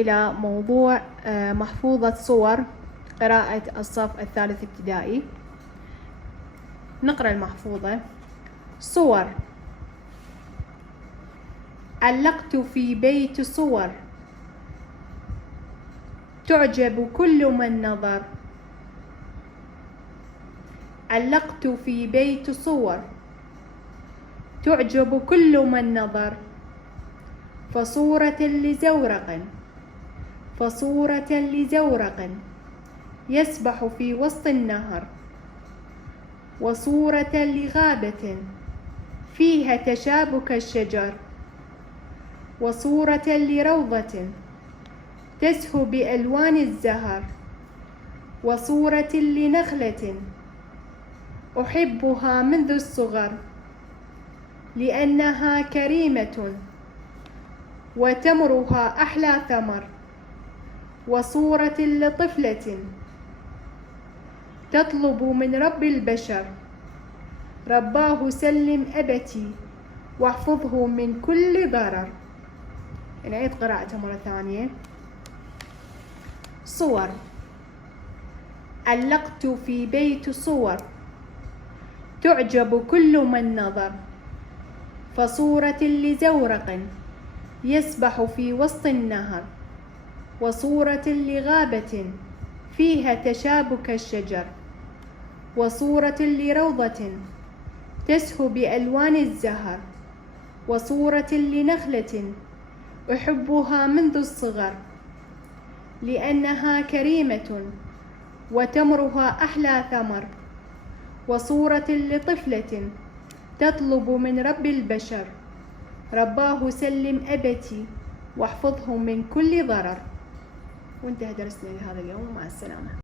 إلى موضوع محفوظة صور قراءة الصف الثالث ابتدائي. نقرأ المحفوظة. صور: علقت في بيت صور تعجب كل من نظر. علقت في بيت صور تعجب كل من نظر. فصورة لزورق يسبح في وسط النهر. وصورة لغابة فيها تشابك الشجر. وصورة لروضة تزهو بألوان الزهر. وصورة لنخلة أحبها منذ الصغر لأنها كريمة وتمرها أحلى ثمر. وصورة لطفلة تطلب من رب البشر رباه سلم أبتي واحفظه من كل ضرر. نعيد قراءتها مرة ثانية. صور: علقت في بيت صور تعجب كل من نظر. فصورة لزورق يسبح في وسط النهر. وصورة لغابة فيها تشابك الشجر. وصورة لروضة تزهو بألوان الزهر. وصورة لنخلة أحبها منذ الصغر لأنها كريمة وتمرها أحلى ثمر. وصورة لطفلة تطلب من رب البشر رباه سلم أبتي واحفظه من كل ضرر. وانتهى درسنا لهذا اليوم، مع السلامة.